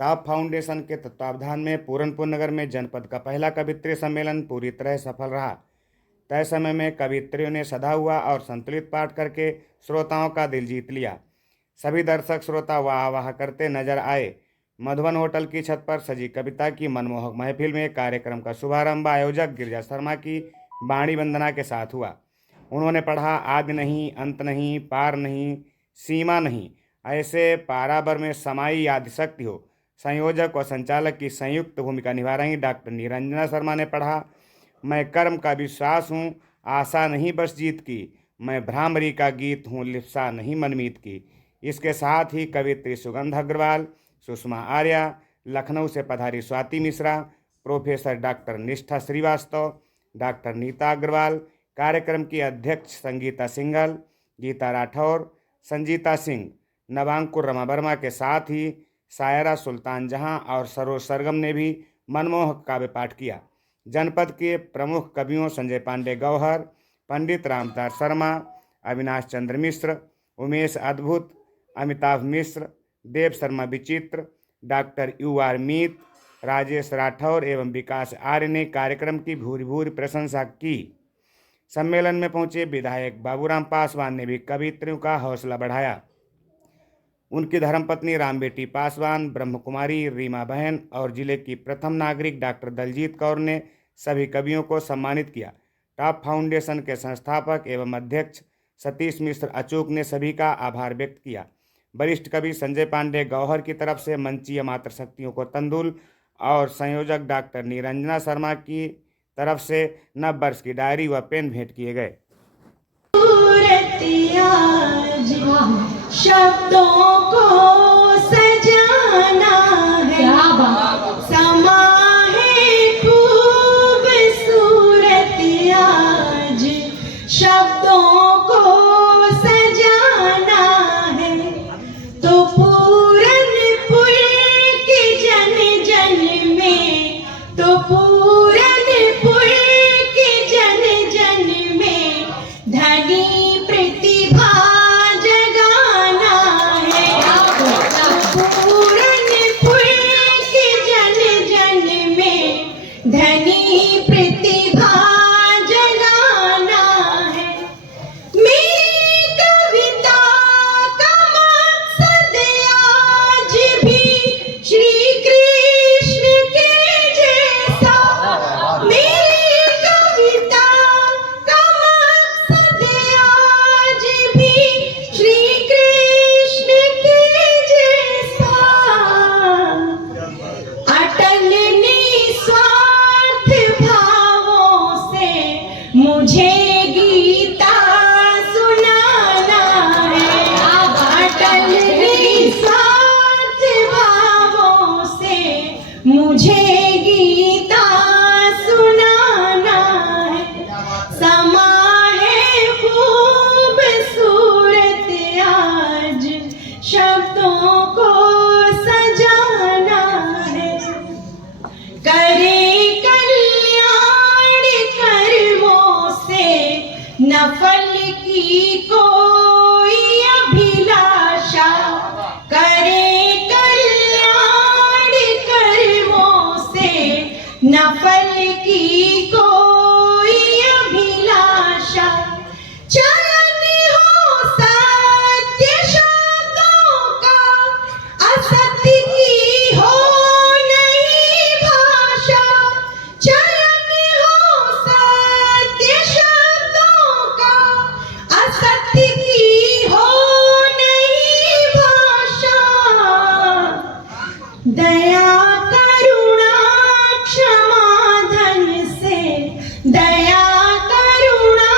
Top foundation के तत्वावधान में पूरनपुर नगर में जनपद का पहला कवित्री सम्मेलन पूरी तरह सफल रहा। तय समय में कवित्रियों ने सधा हुआ और संतुलित पाठ करके श्रोताओं का दिल जीत लिया। सभी दर्शक श्रोता वाह वाह करते नजर आए। मधुबन होटल की छत पर सजी कविता की मनमोहक महफिल में कार्यक्रम का शुभारंभ आयोजक गिरिजा शर्मा की वाणी वंदना के साथ हुआ। उन्होंने पढ़ा, आदि नहीं, अंत नहीं, पार नहीं, सीमा नहीं, ऐसे पाराबर में समाई आदिशक्ति हो। संयोजक और संचालक की संयुक्त भूमिका निभा रही डॉक्टर निरंजना शर्मा ने पढ़ा, मैं कर्म का विश्वास हूँ, आशा नहीं बस जीत की, मैं भ्रामरी का गीत हूँ, लिप्सा नहीं मनमीत की। इसके साथ ही कवित्री सुगंध अग्रवाल, सुषमा आर्या, लखनऊ से पधारी स्वाति मिश्रा, प्रोफेसर डॉक्टर निष्ठा श्रीवास्तव, डॉक्टर नीता अग्रवाल, कार्यक्रम की अध्यक्ष संगीता सिंघल, गीता राठौर, संजीता सिंह, नवांकुर रमा वर्मा के साथ ही सायरा सुल्तान जहां और सरोज सरगम ने भी मनमोहक काव्य पाठ किया। जनपद के प्रमुख कवियों संजय पांडे गौहर, पंडित रामदास शर्मा, अविनाश चंद्र मिश्र, उमेश अद्भुत, अमिताभ मिश्र, देव शर्मा विचित्र, डॉक्टर UR मीत, राजेश राठौर एवं विकास आर्य ने कार्यक्रम की भूरि भूरि प्रशंसा की। सम्मेलन में पहुंचे विधायक बाबूराम पासवान ने भी कवित्रियों का हौसला बढ़ाया। उनकी धर्मपत्नी रामबेटी पासवान, ब्रह्मकुमारी रीमा बहन और जिले की प्रथम नागरिक डॉक्टर दलजीत कौर ने सभी कवियों को सम्मानित किया। टॉप फाउंडेशन के संस्थापक एवं अध्यक्ष सतीश मिश्र अचूक ने सभी का आभार व्यक्त किया। वरिष्ठ कवि संजय पांडे गौहर की तरफ से मंचीय मातृशक्तियों को तंदुल और संयोजक डॉक्टर निरंजना शर्मा की तरफ से नव वर्ष की डायरी व पेन भेंट किए गए। शब्दों को सजाना है, समा है खूबसूरत आज, शब्दों को सजाना है, तो पूरनपुर के जन जन में, तो पूरनपुर के जन जन में धनी प्रतिभा धनी प्रतिभा जगाना है। मेरी कविता का मकसद आज भी श्री कृष्ण के जैसा, मेरी कविता का मकसद आज भी श्री कृष्ण के जैसा, अटल मुझे गीता सुनाना है, अटल निस्वार्थ भावों से मुझे गीता सुनाना है, समा है खूबसूरत आज, शब्दों को सजाना है, करे नफल की कोई अभिलाषा, करे कल्याण कर्मों से नफल की कोई अभिलाषा, चलन हो सत्य शब्दों का, असत्य की हो नहीं भाषा, चलन हो सत्य सत्य की हो नहीं भाषा, दया करुणा क्षमा धन से, दया करुणा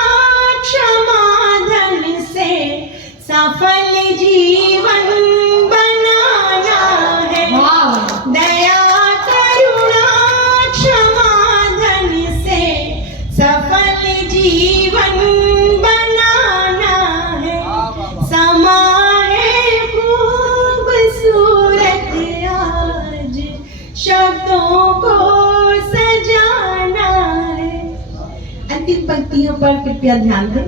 क्षमा धन से सफल जीवन बनाना है, दया करुणा क्षमा धन से सफल जीवन समा है खूबसूरत आज, शब्दों को सजाना है। अंतिम पंक्तियों पर कृपया ध्यान दें।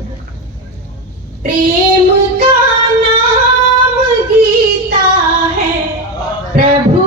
प्रेम का नाम गीता है, प्रभु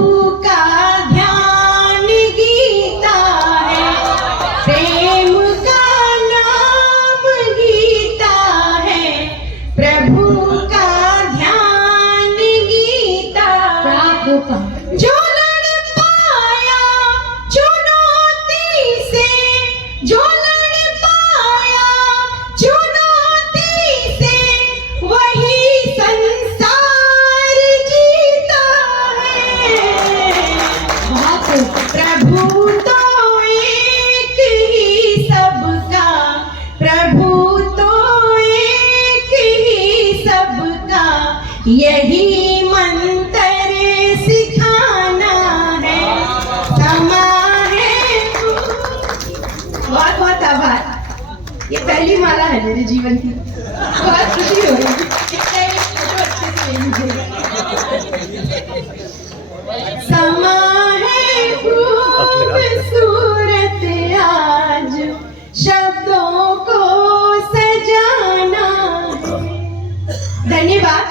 यही मंत्र सिखाना है, समा है। बहुत बहुत आभार। ये पहली माला है मेरे जीवन की, बहुत खुशी हो रही है। इतने फोटो अच्छे से ले लीजिए। समा है खूबसूरत आज, शब्दों को सजाना है। धन्यवाद।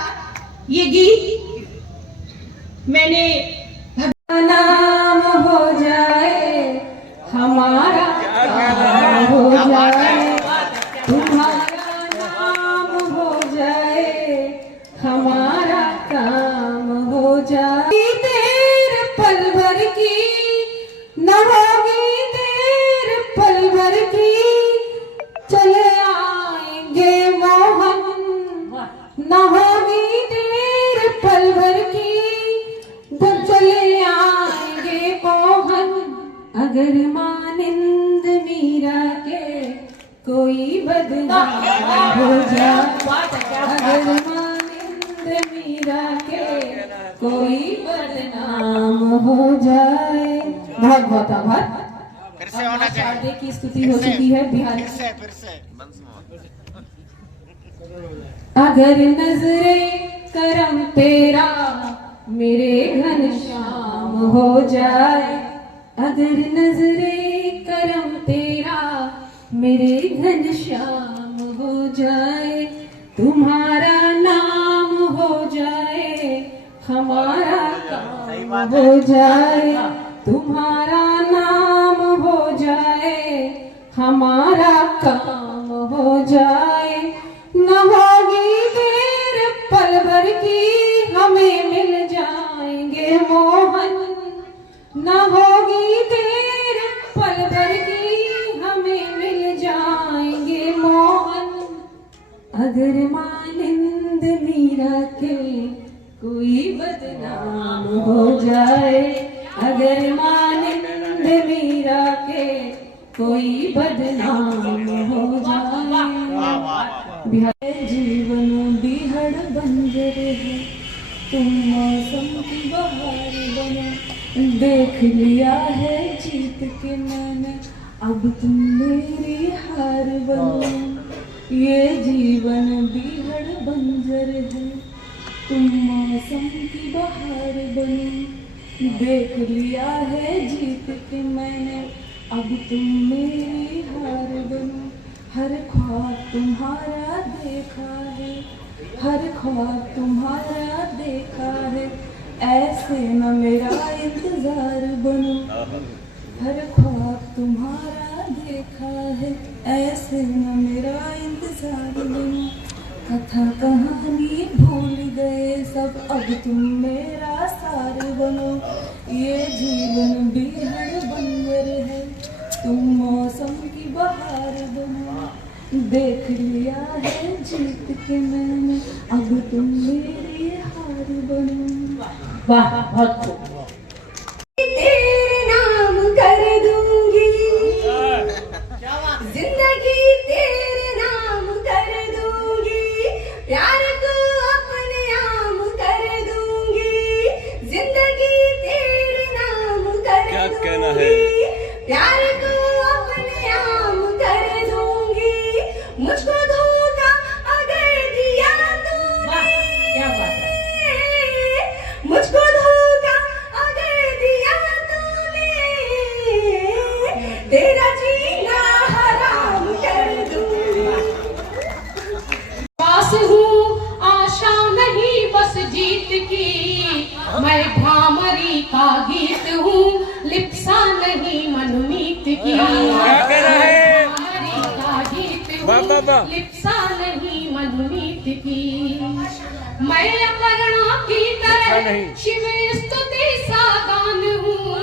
ये गीत मैंने नाम हो जाए, हमारा काम हो जाए, तुम्हारा नाम हो जाए, हमारा काम हो जाए। देर पल भर की न होगी, देर पल भर की चले आएंगे मोहन, न होगी देर पल भर की चले आएंगे मोहन। अगर मानिंद मीरा के कोई बदनाम हो जाए, अगर मानिंद मीरा के कोई बदनाम हो जाए। बहुत बहुत आभार। शारदे की स्तुति हो चुकी है बिहार फिर से अगर नजरे करम तेरा मेरे घनश्याम हो जाए, अगर नजरे करम तेरा मेरे घनश्याम हो जाए, तुम्हारा नाम हो जाए, हमारा काम हो जाए, तुम्हारा नाम हो जाए, हमारा काम हो जाए। न होगी देर पल भर की हमें मिल जाएंगे मोहन, न होगी देर पल भर की हमें मिल जाएंगे मोहन। अगर मानिंद मीरा के कोई बदनाम हो जाए, अगर मानिंद मीरा के कोई बदनाम हो जाए। जीवन बिहड़ बंजर है, तुम मौसम की बहार बनो, देख लिया है जीत के मैंने, अब तुम मेरी हार बनो। ये जीवन बिहड़ बंजर है, तुम मौसम की बहार बनो, देख लिया है जीत के मैंने, अब तुम मेरी हार बनो। हर ख्वाब तुम्हारा देखा है, हर ख्वाब तुम्हारा देखा है, ऐसे न मेरा इंतजार बनो। हर ख्वाब तुम्हारा देखा है, ऐसे न मेरा इंतजार बनो। कथा कहानी भूल गए सब, अब तुम मेरा सार बनो। ये जीवन बिहड़ बंजर है, तुम मौसम की बहार बनो, देख लिया है जीत के मैंने, अब तुम मेरी हार बनो। वाह, बहुत खूब। तेरे नाम कर दूंगी जिंदगी, तेरे नाम कर दूंगी, प्यार को अपने आम कर दूंगी, जिंदगी तेरे नाम कर क्या कहना है? प्यार को अपने आम कर दूंगी, मुझको धोखा अगर दिया तूने, क्या बात है, मुझको धोखा अगर दिया तूने, तेरा जीना हराम कर दूंगी। पास हूँ आशा नहीं बस जीत की, मैं भ्रामरी का गीत हूँ, लिप्सा नहीं मनमीत की। भ्रामरी का गीत हूँ, लिप्सा नहीं मनमीत की। मैं अपर्णा की तरह शिव स्तुति सा गान हूँ,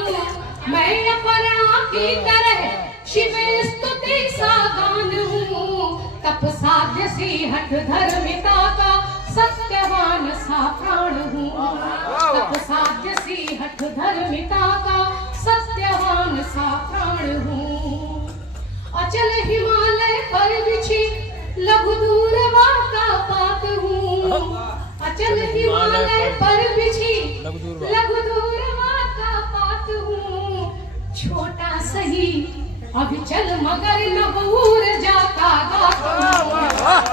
मैं अपर्णा की तरह शिव स्तुति सा गान हूँ, तप साध्य सी हठ धर्मिता का सत्यवान सा प्राण हूँ, तप साध्य सी हठ धर्मिता का सत्यवान सा प्राण हूँ। अचल हिमालय पर बिछी लघु दूरवा का पात हूँ, चल हिमालय पर बिछी लघु दूरवा का पात हूँ, छोटा सही अभी चल मगर नबूर जाता गात हूँ,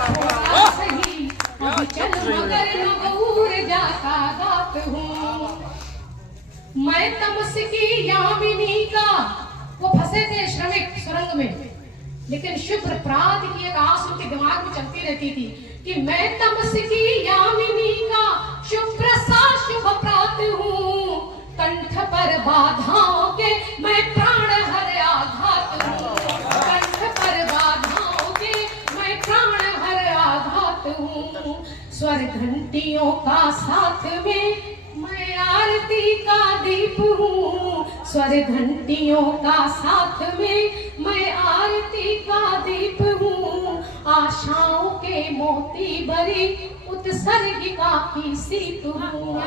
छोटा सही अभी चल मगर नबूर जाता गात हूँ। मैं तमस की यामिनी का, वो फंसे थे श्रमिक सुरंग में, लेकिन शुभ्र प्रात की एक आस उनके दिमाग में चलती रहती थी कि मैं तमस की यामिनी का शुभ्र सा शुभ प्रात हूँ, कंठ पर बाधाओं के मैं प्राण हर आघात हूँ, कंठ पर बाधाओं के मैं प्राण हर आघात हूँ। स्वर घंटियों का साथ में मैं आरती का दीप हूँ, स्वर घंटियों का साथ में मैं आरती का दीप हूँ। आशाओं के मोती भरी उत्सर्गिका की सीत हूँ,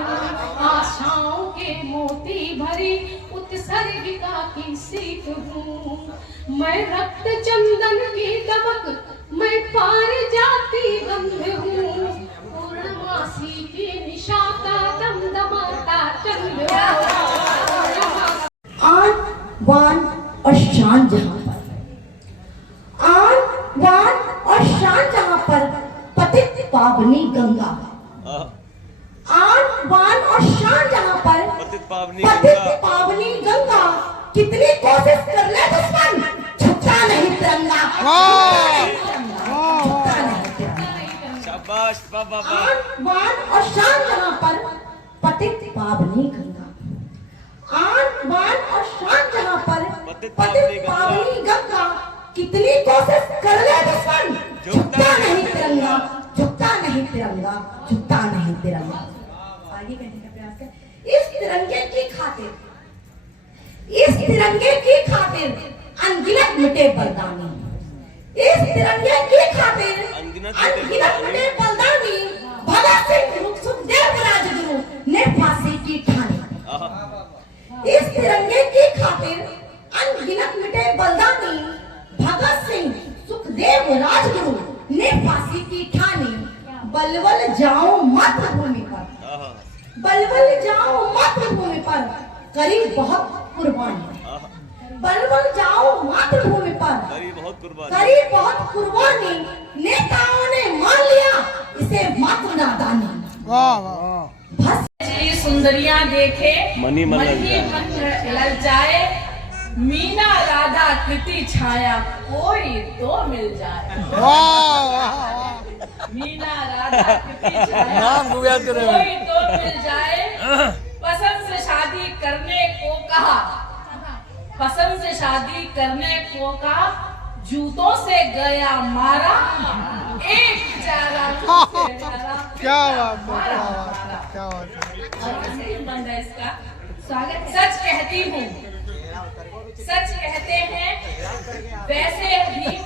आशाओं के मोती भरी उत्सर्गिका की सीत हूँ। मैं रक्त चंदन की दमक, मैं पारिजाती गंध हूँ, पूर्णमासी की निशा का दमदमाता चंद्र। आन बान और शान जहां पर, आन बान और शान जहां पर पतित पावनी गंगा, आन बान और शान जहां पर पतित पावनी गंगा, कितनी कोशिश कर ले दुश्मन झुकता नहीं तिरंगा, आन बान और शान जहां पर पतित पावनी गंगा, आन बान और शान जहां पर पतित पावनी गंगा, कितनी कोशिश कर ले दुश्मन झुकता नहीं तिरंगा, झुकता नहीं तिरंगा, झुकता नहीं तिरंगा। आगे कहने का प्रयास कर। इस तिरंगे की खातिर, इस तिरंगे की खातिर अनगिनत मिटे बलिदानी, इस तिरंगे की खातिर अनगिनत मिटे बलिदानी, भगत सिंह सुखदेव राजगुरु ने फांसी की ठानी। इस तिरंगे की खातिर अनगिनत मिटे बलिदानी, भगत सिंह सुखदेव राजगुरु ने फांसी की ठानी। बलबल जाओ मातृभूमि पर, बलबल जाओ मातृभूमि पर, करी बहुत कुर्बानी, बलबल जाओ मातृभूमि पर, करी बहुत कुर्बानी, नेताओं ने मान लिया इसे मातृ नादानी। जी सुंदरियां देखे मनी मन ललचाए, मीना राधा कृति छाया कोई तो मिल जाए, मीना राधा कृति छाया कोई तो मिल जाए। पसंद से शादी करने को कहा, पसंद से शादी करने को कहा, जूतों से गया मारा, एक बेचारा क्या बंद है इसका स्वागत। सच कहती हूँ, सच कहते हैं वैसे भी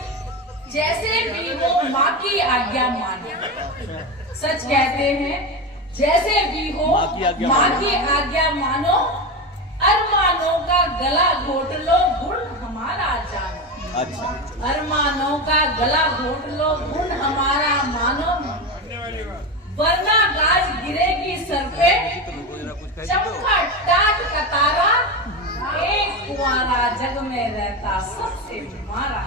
जैसे भी वो माँ की आज्ञा माने, सच कहते हैं जैसे भी हो माँ की आज्ञा मानो, अरमानों का गला घोट लो गुण हमारा जानो, अरमानों का गला घोट लो गुण हमारा मानो, वरना गाज गिरेगी सर पे, चमका टाट का तारा, एक कुंवारा जग में रहता सबसे मारा।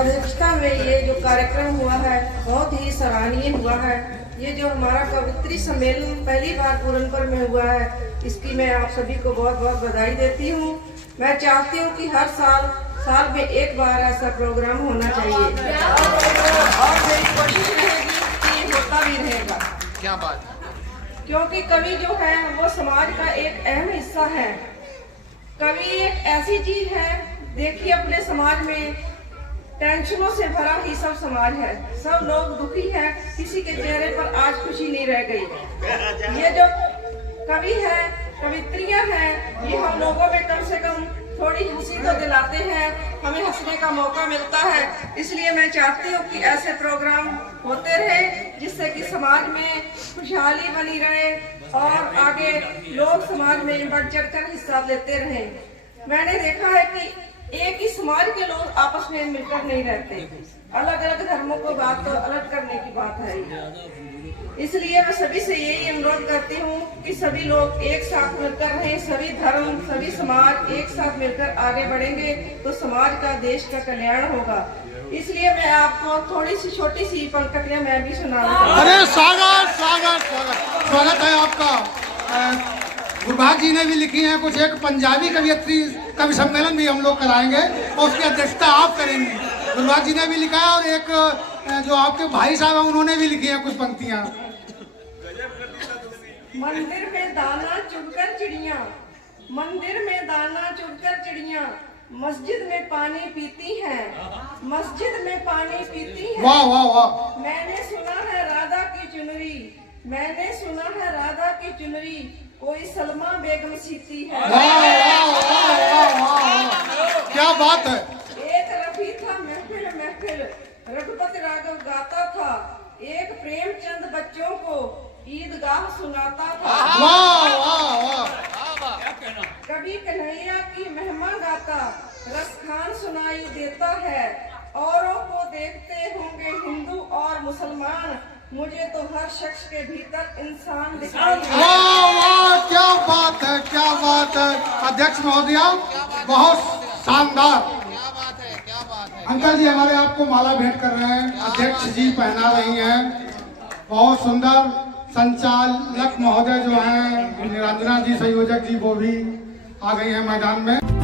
अध्यक्षता में ये जो कार्यक्रम हुआ है बहुत ही सराहनीय हुआ है। ये जो हमारा कवित्री सम्मेलन पहली बार पूरनपुर में हुआ है, इसकी मैं आप सभी को बहुत बहुत बधाई देती हूँ। मैं चाहती हूँ कि हर साल में एक बार ऐसा प्रोग्राम होना चाहिए और मेरी कोशिश रहेगी कि होता भी रहेगा। क्या बात, क्योंकि कवि जो है वो समाज का एक अहम हिस्सा है। कवि एक ऐसी चीज है, देखिए अपने समाज में टेंशनों से भरा ही सब समाज है, सब लोग दुखी हैं, किसी के चेहरे पर आज खुशी नहीं रह गई। ये जो कवि है, कवित्रियां हैं, ये हम लोगों में कम से कम थोड़ी हंसी तो दिलाते हैं, हमें हंसने का मौका मिलता है। इसलिए मैं चाहती हूँ कि ऐसे प्रोग्राम होते रहे जिससे कि समाज में खुशहाली बनी रहे और आगे लोग समाज में बढ़ चढ़ कर हिस्सा लेते रहे। मैंने देखा है कि एक ही समाज के लोग आपस में मिलकर नहीं रहते, अलग अलग धर्मों को बात तो अलग करने की बात है। इसलिए मैं सभी से यही अनुरोध करती हूँ कि सभी लोग एक साथ मिलकर रहें, सभी धर्म सभी समाज एक साथ मिलकर आगे बढ़ेंगे तो समाज का देश का कल्याण होगा। इसलिए मैं आपको थोड़ी सी छोटी सी पंक्तियां मैं भी सुनाना चाहती हूँ। अरे स्वागत स्वागत स्वागत स्वागत है आपका। गुरबाज जी ने भी लिखी है कुछ, एक पंजाबी कवियत्री कवि सम्मेलन भी हम लोग कराएंगे और उसकी अध्यक्षता आप करेंगे। गुरबाज जी ने भी लिखा है और एक जो आपके भाई साहब हैं उन्होंने भी लिखी है कुछ पंक्तियां। मंदिर में दाना चुगकर चिड़िया, मंदिर में दाना चुगकर चिड़िया, मस्जिद में पानी पीती हैं, मस्जिद में पानी पीती हैं। वाह वाह वाह। मैंने सुना है राधा की चुनरी, मैंने सुना है राधा की चुनरी, कोई सलमा बेगम सीती है। वाह वाह वाह वाह, क्या बात है। एक रफी था महफिल महफिल, रघुपति राघव गाता था, एक प्रेमचंद बच्चों को ईदगाह सुनाता था। वाह वाह वाह। कभी कन्हैया की महिमा गाता, रसखान सुनाई देता है, औरों को देखते होंगे हिंदू और मुसलमान, मुझे तो हर शख्स के भीतर इंसान दिखाई देता है। वाह वाह, क्या बात है क्या बात है। अध्यक्ष महोदया बहुत शानदार। अंकल जी हमारे आपको माला भेंट कर रहे हैं, अध्यक्ष जी पहना रही हैं, बहुत सुंदर। संचालक महोदय जो हैं निरंजना जी, संयोजक जी, वो भी आ गई हैं मैदान में।